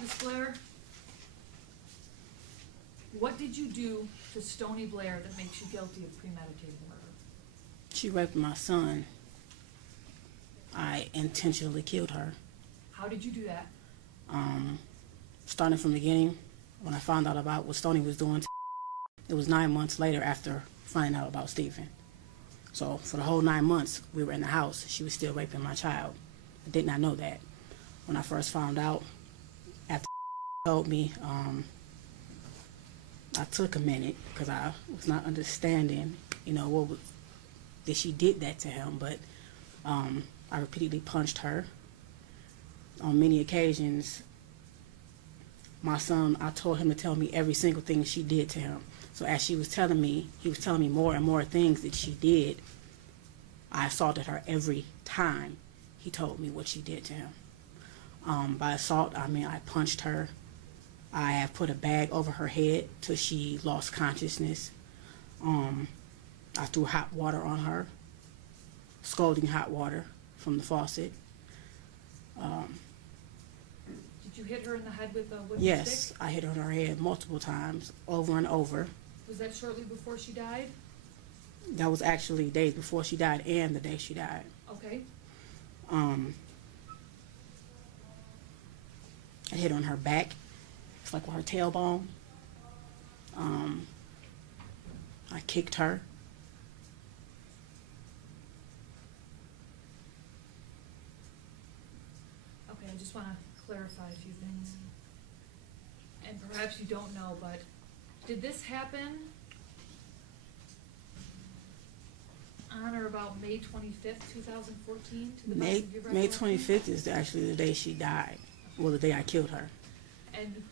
Ms. Blair, what did you do to Stoney Blair that makes you guilty of premeditated murder? She raped my son. I intentionally killed her. How did you do that? Starting from the beginning, when I found out about what Stoney was doing, it was 9 months later after finding out about Stephen. So for the whole 9 months we were in the house, she was still raping my child. I did not know that. When I first found out, after told me, I took a minute because I was not understanding, that she did that to him. But I repeatedly punched her. On many occasions, my son, I told him to tell me every single thing she did to him. So as she was telling me, he was telling me more and more things that she did. I assaulted her every time he told me what she did to him. By assault, I mean I punched her. I have put a bag over her head till she lost consciousness. I threw hot water on her, scalding hot water from the faucet. Did you hit her in the head with a wooden Yes, stick? I hit her on her head multiple times, over and over. Was that shortly before she died? That was actually days before she died and the day she died. Okay. I hit her on her back. It's like with her tailbone. I kicked her. Okay, I just want to clarify a few things. And perhaps you don't know, but did this happen on or about May 25th, 2014? To the May best of your 25th is actually the day she died. Well, the day I killed her. And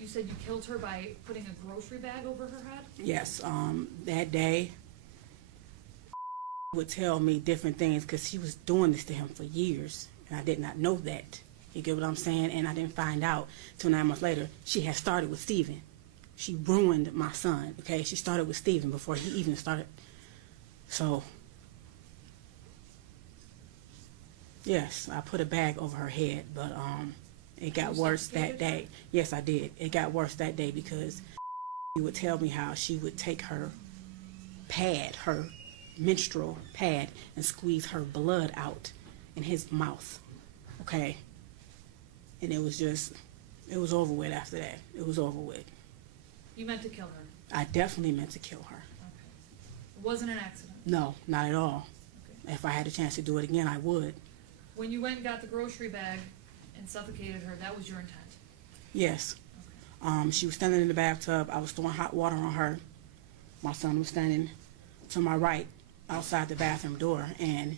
you said you killed her by putting a grocery bag over her head? Yes, that day would tell me different things because she was doing this to him for years, and I did not know that. You get what I'm saying? And I didn't find out till 9 months later. She had started with Stephen. She ruined my son, okay? She started with Stephen before he even started. So, yes, I put a bag over her head, but it got worse that day. Yes, I did. It got worse that day because she would tell me how she would take her pad, her menstrual pad, and squeeze her blood out in his mouth, okay? And it was over with after that. It was over with. You meant to kill her? I definitely meant to kill her. Okay. It wasn't an accident? No, not at all. Okay. If I had a chance to do it again, I would. When you went and got the grocery bag and suffocated her, that was your intent? Yes. Okay. She was standing in the bathtub. I was throwing hot water on her. My son was standing to my right outside the bathroom door, and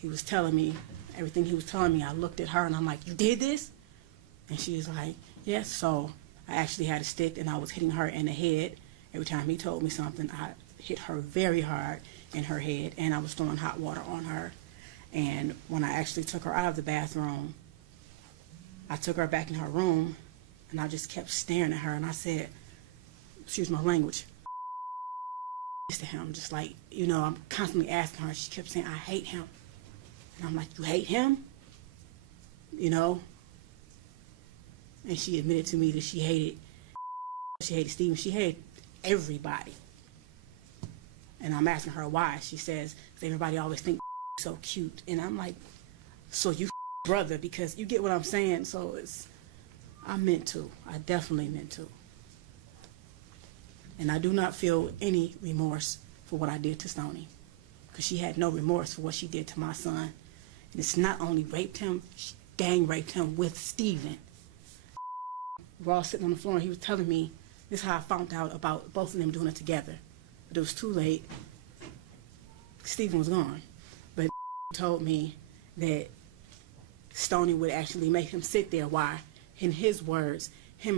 he was telling me everything he was telling me. I looked at her, and I'm like, "You did this?" And she was like, "Yes." So I actually had a stick, and I was hitting her in the head. Every time he told me something, I hit her very hard in her head, and I was throwing hot water on her. And when I actually took her out of the bathroom, I took her back in her room, and I just kept staring at her, and I said, excuse my language, to him, just like, I'm constantly asking her. She kept saying, "I hate him." And I'm like, "You hate him?" And she admitted to me that she hated Stephen. She hated everybody. And I'm asking her why. She says, everybody always think so cute. And I'm like, so you brother, because you get what I'm saying. So I meant to. I definitely meant to. And I do not feel any remorse for what I did to Stoney, because she had no remorse for what she did to my son. And it's not only raped him, she gang raped him with Stephen. We're all sitting on the floor, and he was telling me, this is how I found out about both of them doing it together. But it was too late. Stephen was gone. But told me that Stoney would actually make him sit there while, in his words, her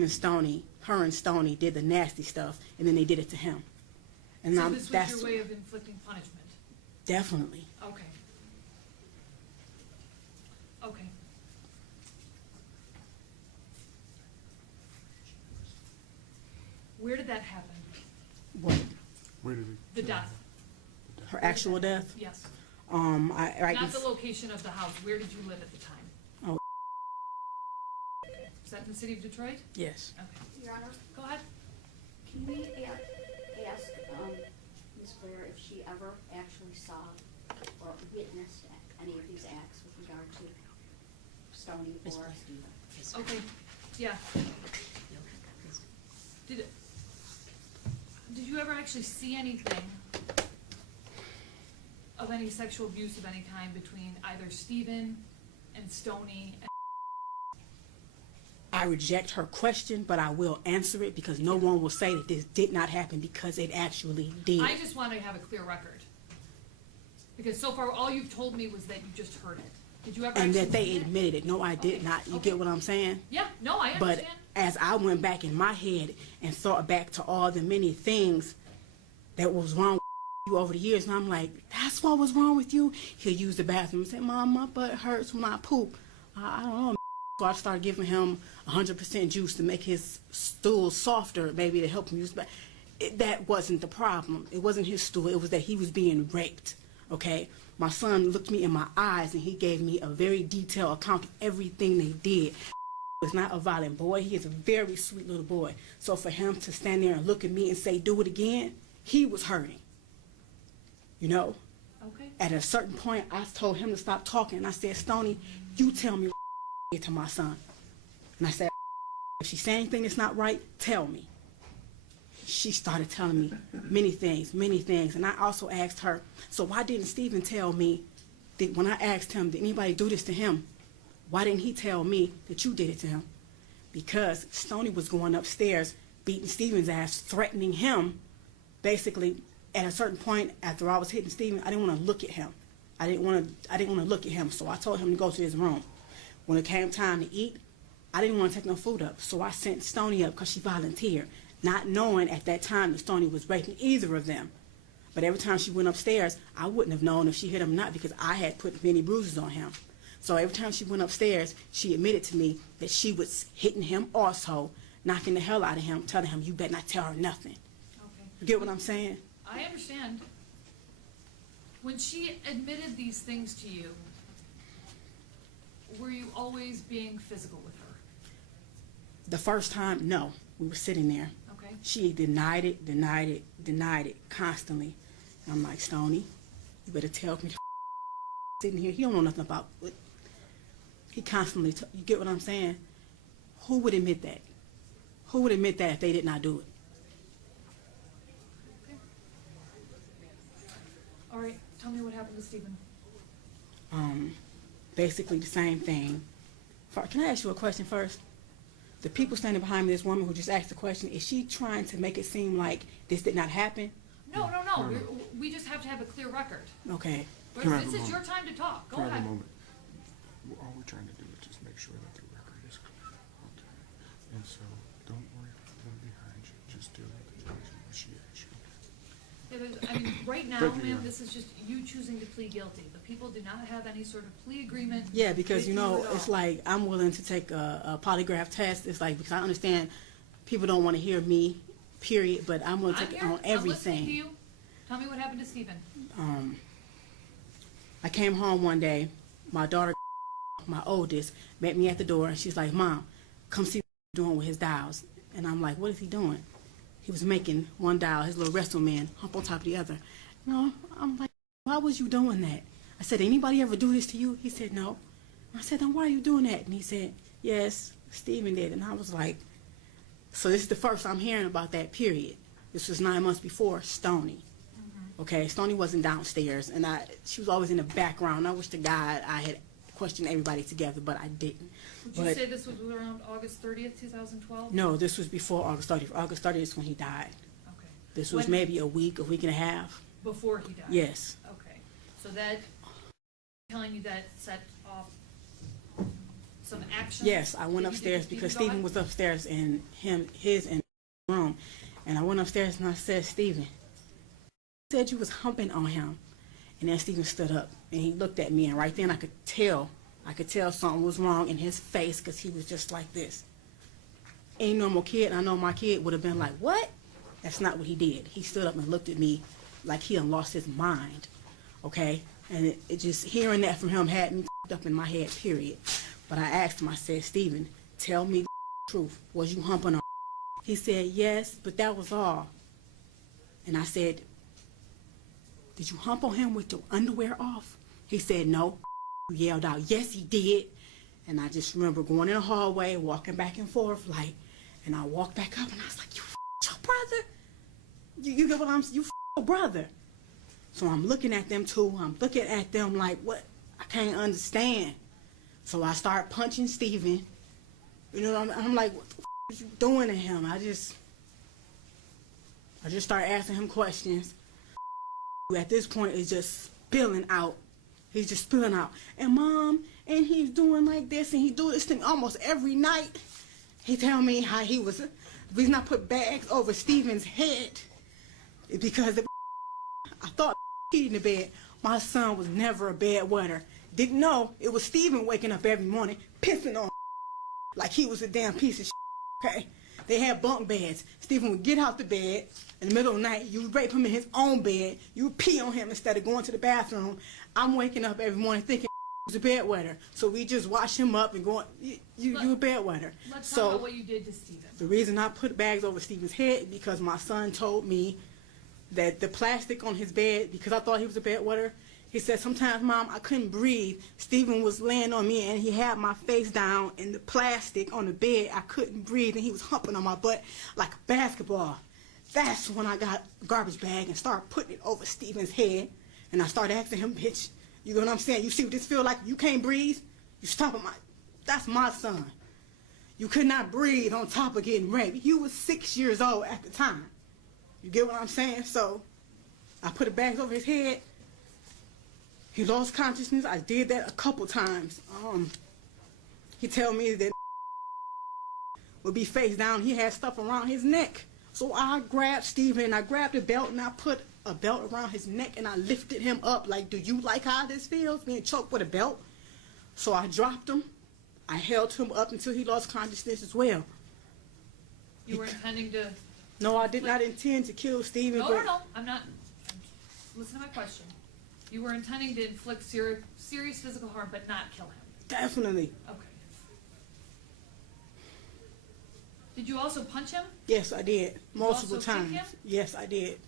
and Stoney did the nasty stuff, and then they did it to him. And so this was your way of inflicting punishment? Definitely. Okay. Okay. Where did that happen? What? Where did it? The death. Her actual death? Yes. Right Not the location of the house. Where did you live at the time? Oh. Is that in the city of Detroit? Yes. Okay, Your Honor, go ahead. can we ask Ms. Blair if she ever actually saw or witnessed any of these acts with regard to Stoney Ms. or Blair. Stephen? Okay, yeah. Did you ever actually see anything of any sexual abuse of any kind between either Stephen and Stoney? I reject her question, but I will answer it because no one will say that this did not happen because it actually did. I just want to have a clear record. Because so far, all you've told me was that you just heard it. Did you ever And actually that they see it? admitted it. No, I did Okay, not. You okay. get what I'm saying? Yeah, no, I But understand. as I went back in my head and thought back to all the many things that was wrong with you over the years, and I'm like, that's what was wrong with you? He'll use the bathroom and say, Mom, my butt hurts when I poop. I don't know. So I started giving him 100% juice to make his stool softer, maybe to help him use the bathroom. That wasn't the problem. It wasn't his stool. It was that he was being raped, okay? My son looked me in my eyes, and he gave me a very detailed account of everything they did. Was not a violent boy. He is a very sweet little boy. So for him to stand there and look at me and say, do it again, he was hurting. You know? Okay. At a certain point, I told him to stop talking. And I said, Stoney, you tell me what did to my son. And I said, if she said anything that's not right, tell me. She started telling me many things. And I also asked her, so why didn't Stephen tell me that when I asked him, did anybody do this to him? Why didn't he tell me that you did it to him? Because Stoney was going upstairs, beating Stephen's ass, threatening him. Basically, at a certain point, after I was hitting Stephen, I didn't want to look at him. I didn't want to look at him, so I told him to go to his room. When it came time to eat, I didn't want to take no food up, so I sent Stoney up because she volunteered, not knowing at that time that Stoney was raping either of them. But every time she went upstairs, I wouldn't have known if she hit him or not because I had put many bruises on him. So every time she went upstairs, she admitted to me that she was hitting him also, knocking the hell out of him, telling him, you better not tell her nothing. Okay. You get what I'm saying? I understand. When she admitted these things to you, were you always being physical with her? The first time, no. We were sitting there. Okay. She denied it constantly. And I'm like, Stoney, you better tell me sitting here. He don't know nothing about it. He constantly, you get what I'm saying? Who would admit that? Who would admit that if they did not do it? Okay. All right, tell me what happened to Stephen. Basically the same thing. Can I ask you a question first? The people standing behind me, this woman who just asked the question, is she trying to make it seem like this did not happen? No. We just have to have a clear record. Okay. Can I have This a is your moment? time to talk. Go Can I have ahead. a moment? All we're trying to do is just make sure that the record is clear. Okay. And so, don't worry about them behind you. Just deal with the judge and what she asked you. Right now, But ma'am, you are. this is just you choosing to plead guilty. The people do not have any sort of plea agreement. Yeah, because with you know, at all. it's like I'm willing to take a polygraph test. It's like because I understand people don't want to hear me, period. But I'm willing to I'm take here. it on I'm listening to everything. you. Tell me what happened to Stephen. I came home one day. My daughter, my oldest, met me at the door, and she's like, "Mom, come see what he's doing with his dials." And I'm like, "What is he doing?" He was making one dial, his little wrestle man, hump on top of the other. No, I'm like, "Why was you doing that?" I said, "Anybody ever do this to you?" He said, "No." I said, "Then why are you doing that?" And he said, "Yes, Stephen did." And I was like, so this is the first I'm hearing about that, period. This was 9 months before Stoney. Okay, Stoney wasn't downstairs, and she was always in the background. I wish to God I had questioned everybody together, but I didn't. Would you But say this was around August 30th, 2012? no, this was before August 30th. August 30th is when he died. Okay. This was When- maybe a week and a half. Before he died? Yes. Okay. So that, telling you that set off some action? Yes, I went Did you upstairs think because Stephen Stephen was upstairs in his room. And I went upstairs and I said, "Stephen, you said you was humping on him." And then Stephen stood up and he looked at me, and right then I could tell something was wrong in his face because he was just like this. Any normal kid, I know my kid would have been like, "What?" That's not what he did. He stood up and looked at me like he had lost his mind. Okay? And it just, hearing that from him had me up in my head, period. But I asked him, I said, "Stephen, tell me the truth. Was you humping her? He said, yes, but that was all. And I said, did you hump on him with your underwear off? He said, no. He yelled out, yes, he did. And I just remember going in the hallway, walking back and forth, like, and I walked back up and I was like, you your brother? You get what I'm saying? You your brother. So I'm looking at them too. I'm looking at them like, what? I can't understand. So I start punching Steven. You know, I'm like, what the is you doing to him? I just start asking him questions. At this point, it's just spilling out. He's just spilling out. And Mom, and he's doing like this, and he do this thing almost every night. He tell me how he was, the reason I put bags over Steven's head is because I thought he in the bed. My son was never a bedwetter. Didn't know it was Steven waking up every morning, pissing on like he was a damn piece of shit, okay? They had bunk beds. Steven would get out the bed in the middle of the night. You would rape him in his own bed. You would pee on him instead of going to the bathroom. I'm waking up every morning thinking he was a bedwetter. So we just wash him up and going, you a bedwetter. Let's talk about what you did to Steven. The reason I put bags over Steven's head is because my son told me that the plastic on his bed, because I thought he was a bedwetter, he said, sometimes, Mom, I couldn't breathe. Steven was laying on me, and he had my face down in the plastic on the bed. I couldn't breathe, and he was humping on my butt like a basketball. That's when I got a garbage bag and started putting it over Steven's head. And I started asking him, bitch, you know what I'm saying? You see what this feel like? You can't breathe? You stopping that's my son. You could not breathe on top of getting raped. He was 6 years old at the time. You get what I'm saying? So I put the bags over his head. He lost consciousness. I did that a couple times. He tell me that would be face down. He had stuff around his neck. So I grabbed Steven, I grabbed a belt, and I put a belt around his neck, and I lifted him up like, do you like how this feels, being choked with a belt? So I dropped him. I held him up until he lost consciousness as well. You were intending to... No, I did not intend to kill Steven. No, I'm not... Listen to my question. You were intending to inflict serious physical harm, but not kill him. Definitely. Okay. Did you also punch him? Yes, I did. Multiple also kick times. him? Yes, I did. Okay.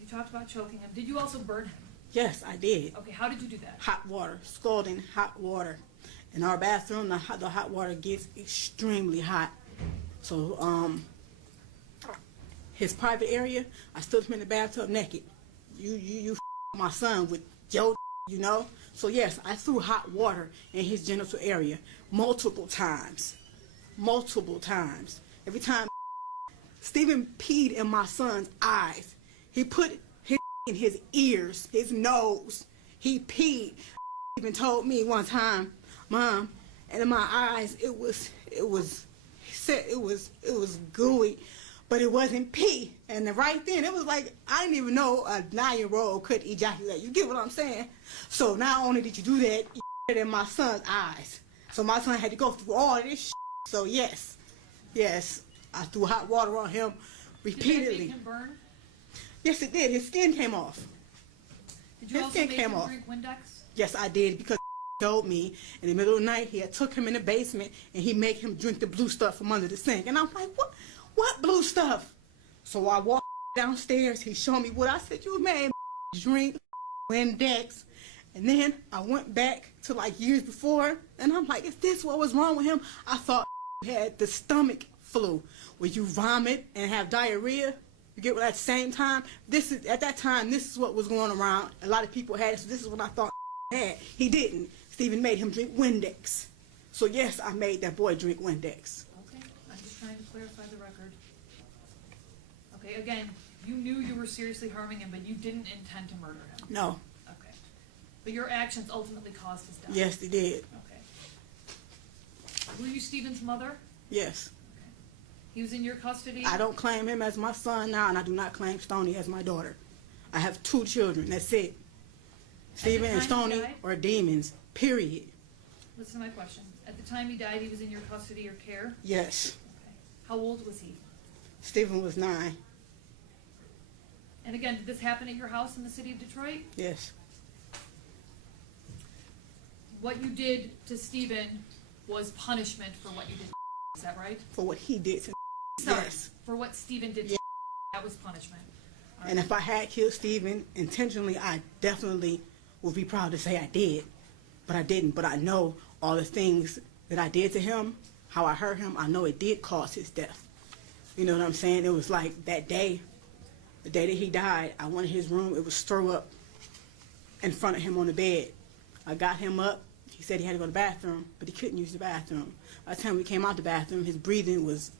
You talked about choking him. Did you also burn him? Yes, I did. Okay, how did you do that? Hot water, scalding hot water. In our bathroom, the hot water gets extremely hot. So, his private area, I stood him in the bathtub naked. You my son with your, you know? So yes, I threw hot water in his genital area multiple times. Multiple times. Every time Steven peed in my son's eyes. He put his in his ears, his nose. He peed. Even told me one time, Mom, and in my eyes it was gooey, but it wasn't pee. And then right then, it was like, I didn't even know a 9-year-old could ejaculate. You get what I'm saying? So not only did you do that, you did it in my son's eyes. So my son had to go through all of this shit. So yes, I threw hot water on him repeatedly. Did that make him burn? Yes, it did. His skin came off. Did you His also skin make came him off. drink Windex? Yes, I did, because told me in the middle of the night he had took him in the basement and he made him drink the blue stuff from under the sink. And I'm like, what blue stuff? So I walked downstairs. He showed me what I said. You made drink Windex. And then I went back to like years before, and I'm like, is this what was wrong with him? I thought he had the stomach flu, where you vomit and have diarrhea. You get what, at the same time? At that time, this is what was going around. A lot of people had it, so this is what I thought had. He didn't. Steven made him drink Windex. So yes, I made that boy drink Windex. Okay, I'm just trying to clarify the record. Okay, again, you knew you were seriously harming him, but you didn't intend to murder him. No. Okay. But your actions ultimately caused his death. Yes, they did. Okay. Were you Steven's mother? Yes. Okay. He was in your custody? I don't claim him as my son now, and I do not claim Stoney as my daughter. I have 2 children. That's it. Steven and time he Stoney died? are demons, period. Listen to my question. At the time he died, he was in your custody or care? Yes. Okay. How old was he? Steven was 9. And again, did this happen at your house in the city of Detroit? Yes. What you did to Steven was punishment for what you did. Is that right? For what he did to Sorry, yes. for what Stephen did. Yeah. That was punishment. All And right. if I had killed Stephen intentionally, I definitely would be proud to say I did. But I didn't. But I know all the things that I did to him, how I hurt him, I know it did cause his death. You know what I'm saying? It was like that day, the day that he died, I went in his room, it was throw up in front of him on the bed. I got him up. He said he had to go to the bathroom, but he couldn't use the bathroom. By the time we came out the bathroom, his breathing was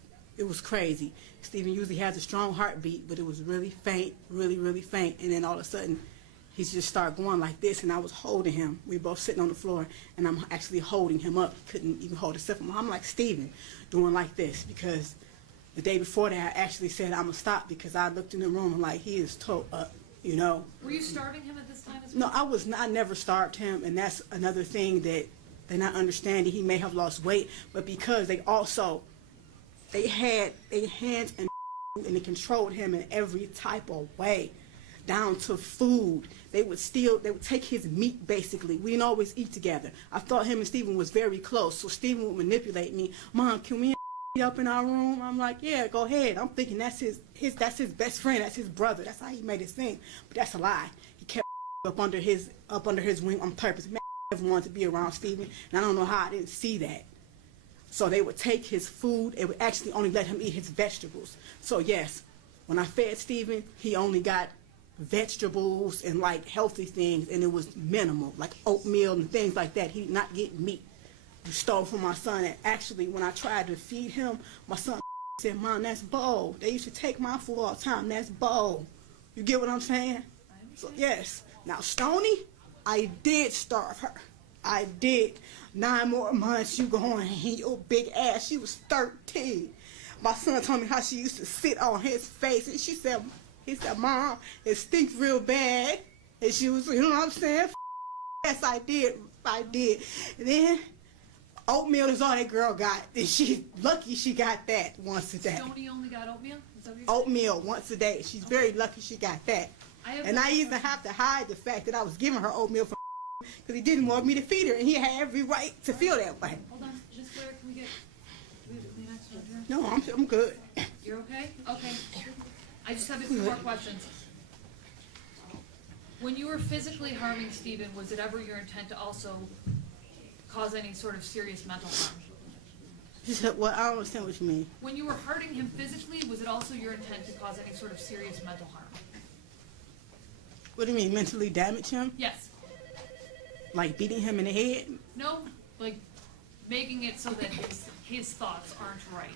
crazy. Stephen usually has a strong heartbeat, but it was really faint, really, really faint. And then all of a sudden, he just started going like this, and I was holding him. We were both sitting on the floor, and I'm actually holding him up. He couldn't even hold himself. I'm like Stephen, doing like this, because the day before that, I actually said I'm going to stop, because I looked in the room and like, he is toe up, you know. Were you starving him at this time as well? No, I never starved him, and that's another thing that they're not understanding. He may have lost weight, but because they had their hands and they controlled him in every type of way, down to food. They would take his meat, basically. We didn't always eat together. I thought him and Stephen was very close, so Stephen would manipulate me. Mom, can we up in our room? I'm like, yeah, go ahead. I'm thinking that's his best friend, that's his brother. That's how he made it seem. But that's a lie. He kept up under his wing on purpose. Man, never wanted to be around Stephen, and I don't know how I didn't see that. So they would take his food. It would actually only let him eat his vegetables. So yes, when I fed Stephen, he only got vegetables and like healthy things, and it was minimal, like oatmeal and things like that. He did not get meat. You stole from my son, and actually when I tried to feed him, my son said, Mom, that's bowl. They used to take my food all the time. That's bowl. You get what I'm saying? So yes. Now Stoney, I did starve her. I did. 9 more months, you going, your big ass. She was 13. My son told me how she used to sit on his face, and he said, Mom, it stinks real bad. And she was, you know what I'm saying? Yes, I did. And then oatmeal is all that girl got. And she's lucky she got that once a day. Stoney only got oatmeal? Is that what you're saying? Oatmeal once a day. She's very lucky she got that. And I even have to hide the fact that I was giving her oatmeal for because he didn't want me to feed her, and he had every right to feel that way. Hold on, Miss Blair, can we get the next one here? No, I'm good. You're okay? Okay. I just have a few more questions. When you were physically harming Stephen, was it ever your intent to also cause any sort of serious mental harm? Well, I don't understand what you mean. When you were hurting him physically, was it also your intent to cause any sort of serious mental harm? What do you mean, mentally damage him? Yes. Like beating him in the head? No, like making it so that his thoughts aren't right.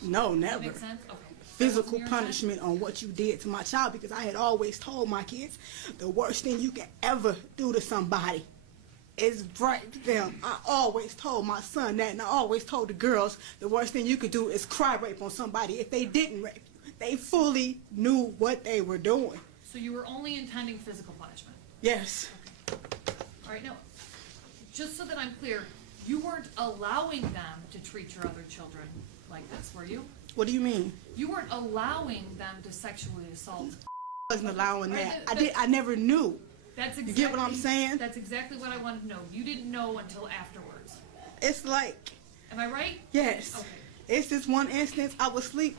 No, Does that never. make sense? Okay. Physical punishment on what you did to my child, because I had always told my kids the worst thing you can ever do to somebody is rape them. I always told my son that, and I always told the girls the worst thing you could do is cry rape on somebody if they didn't rape you. They fully knew what they were doing. So you were only intending physical punishment? Yes. All right, now, just so that I'm clear, you weren't allowing them to treat your other children like this, were you? What do you mean? You weren't allowing them to sexually assault. I wasn't allowing that. Right, I never knew. That's exactly, You get what I'm saying? That's exactly what I wanted to know. You didn't know until afterwards. It's like, Am I right? yes. Okay. It's this one instance, I was asleep.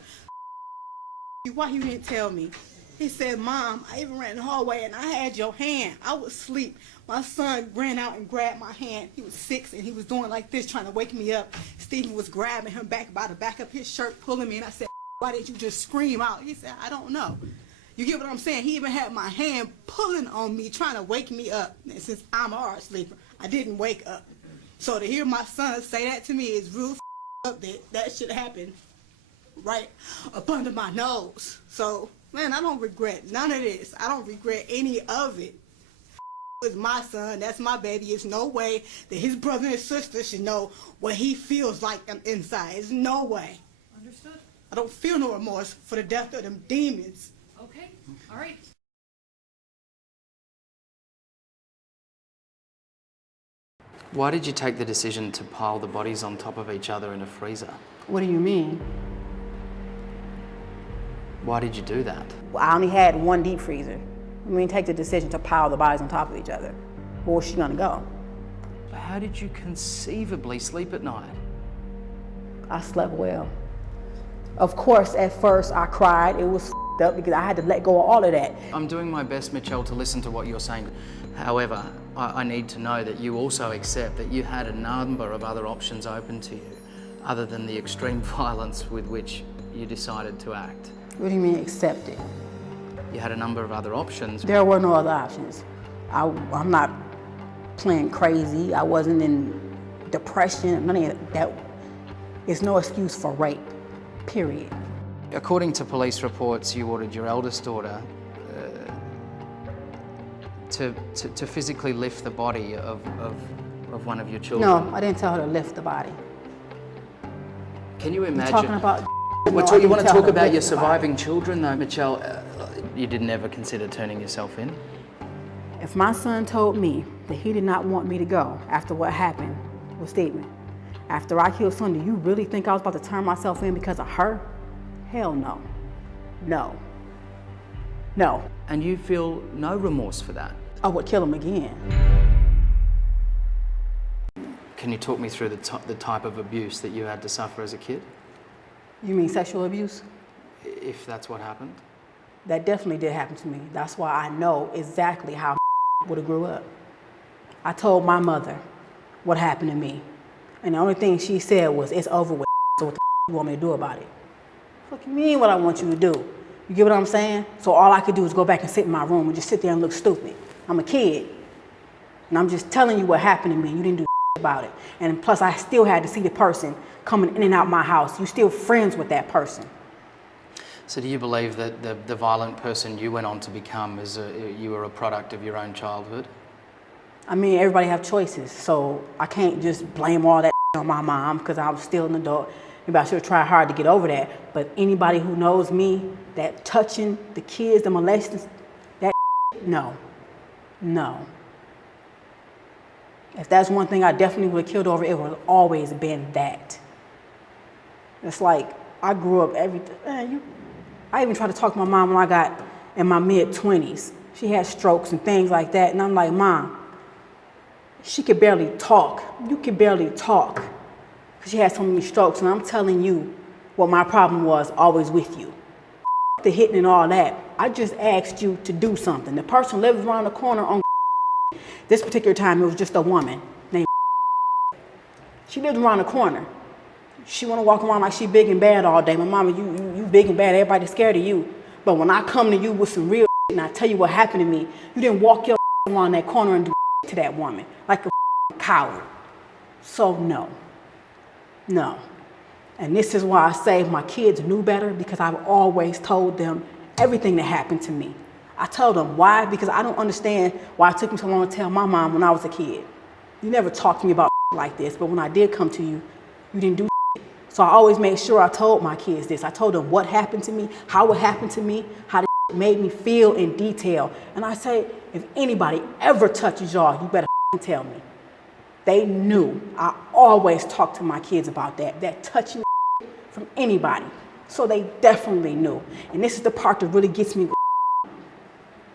Why you didn't tell me? He said, Mom, I even ran in the hallway and I had your hand. I was asleep. My son ran out and grabbed my hand. He was 6 and he was doing like this, trying to wake me up. Stephen was grabbing him back by the back of his shirt, pulling me, and I said, why didn't you just scream out? He said, I don't know. You get what I'm saying? He even had my hand pulling on me, trying to wake me up. And since I'm a hard sleeper, I didn't wake up. So to hear my son say that to me is real up that shit happened right up under my nose. So, man, I don't regret none of this. I don't regret any of it. It's my son. That's my baby. There's no way that his brother and sister should know what he feels like inside. There's no way. Understood. I don't feel no remorse for the death of them demons. Okay. All right. Why did you take the decision to pile the bodies on top of each other in a freezer? What do you mean? Why did you do that? Well, I only had one deep freezer. I mean, take the decision to pile the bodies on top of each other. Where was she gonna go? How did you conceivably sleep at night? I slept well. Of course, at first I cried. It was f***ed up because I had to let go of all of that. I'm doing my best, Mitchelle, to listen to what you're saying. However, I need to know that you also accept that you had a number of other options open to you, other than the extreme violence with which you decided to act. What do you mean accept it? You had a number of other options. There were no other options. I'm not playing crazy. I wasn't in depression. None of that. It's no excuse for rape, period. According to police reports, you ordered your eldest daughter to physically lift the body of one of your children. No, I didn't tell her to lift the body. Can you imagine? You're talking about... You No, I didn't want to tell talk her to about lift your the body. surviving children, though, Mitchelle? You did never consider turning yourself in? If my son told me that he did not want me to go after what happened with Stephen, after I killed son, do you really think I was about to turn myself in because of her? Hell no. No. No. And you feel no remorse for that? I would kill him again. Can you talk me through the type of abuse that you had to suffer as a kid, You mean sexual abuse? if that's what happened? That definitely did happen to me. That's why I know exactly how would have grew up. I told my mother what happened to me. And the only thing she said was, it's over with, so what the you want me to do about it? What do you mean what I want you to do? You get what I'm saying? So all I could do is go back and sit in my room and just sit there and look stupid. I'm a kid. And I'm just telling you what happened to me. You didn't do about it. And plus I still had to see the person coming in and out my house. You still friends with that person. So do you believe that the violent person you went on to become you were a product of your own childhood? I mean, everybody have choices, so I can't just blame all that on my mom because I was still an adult. Maybe I should have tried hard to get over that. But anybody who knows me, that touching the kids, the molesting, that no, no. If that's one thing I definitely would have killed over, it would have always been that. It's like, I grew up I even tried to talk to my mom when I got in my mid-20s. She had strokes and things like that, and I'm like, Mom, she could barely talk. You could barely talk. She had so many strokes, and I'm telling you what my problem was always with you. The hitting and all that. I just asked you to do something. The person lives around the corner on this particular time, it was just a woman named She lives around the corner. She want to walk around like she big and bad all day. My mama, you big and bad. Everybody's scared of you. But when I come to you with some real and I tell you what happened to me, you didn't walk your around that corner and do to that woman like a coward. So no. No. And this is why I say my kids knew better, because I've always told them everything that happened to me. I told them why, because I don't understand why it took me so long to tell my mom when I was a kid. You never talked to me about like this, but when I did come to you, you didn't do. So I always made sure I told my kids this. I told them what happened to me, how it happened to me, how the made me feel in detail. And I say, if anybody ever touches y'all, you better tell me. They knew. I always talk to my kids about that touching from anybody. So they definitely knew. And this is the part that really gets me.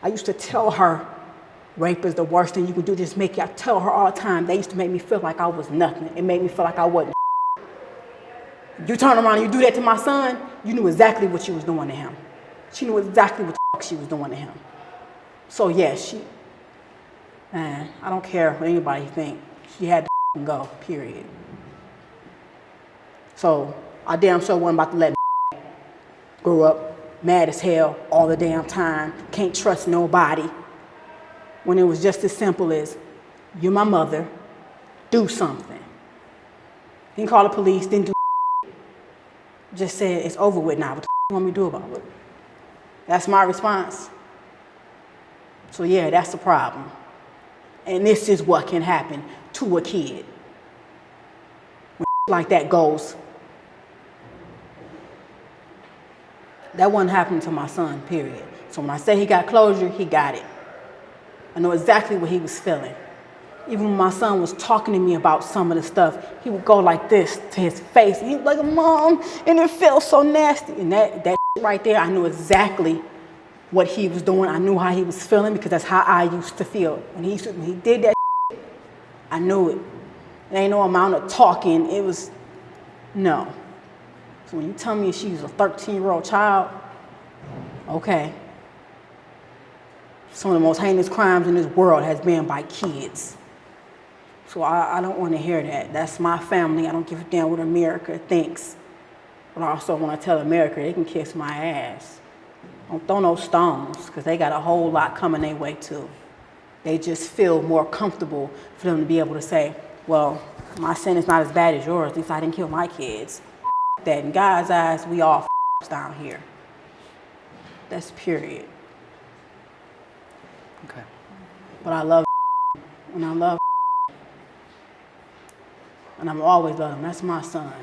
I used to tell her, rape is the worst thing you can do. Just make it. I tell her all the time. They used to make me feel like I was nothing. It made me feel like I wasn't. You turn around and you do that to my son, you knew exactly what she was doing to him. She knew exactly what the fuck she was doing to him. So yeah, I don't care what anybody think. She had to go, period. So I damn sure wasn't about to let grow up mad as hell all the damn time, can't trust nobody. When it was just as simple as, you're my mother, do something. Didn't call the police, didn't do. Just said, it's over with now. What the you want me to do about it? That's my response. So yeah, that's the problem. And this is what can happen to a kid. When like that goes. That wasn't happening to my son, period. So when I say he got closure, he got it. I know exactly what he was feeling. Even when my son was talking to me about some of the stuff, he would go like this to his face. And he was like, Mom, and it felt so nasty. And that right there, I knew exactly what he was doing. I knew how he was feeling because that's how I used to feel. When he did that, I knew it. It ain't no amount of talking. It was, no. So when you tell me she was a 13-year-old child, okay. Some of the most heinous crimes in this world has been by kids. So I don't want to hear that. That's my family. I don't give a damn what America thinks. But I also want to tell America they can kiss my ass. Don't throw no stones, because they got a whole lot coming their way too. They just feel more comfortable for them to be able to say, well, my sin is not as bad as yours. At least I didn't kill my kids. That in God's eyes, we all down here. That's period. Okay. But I love and I love and I'm always love him. That's my son.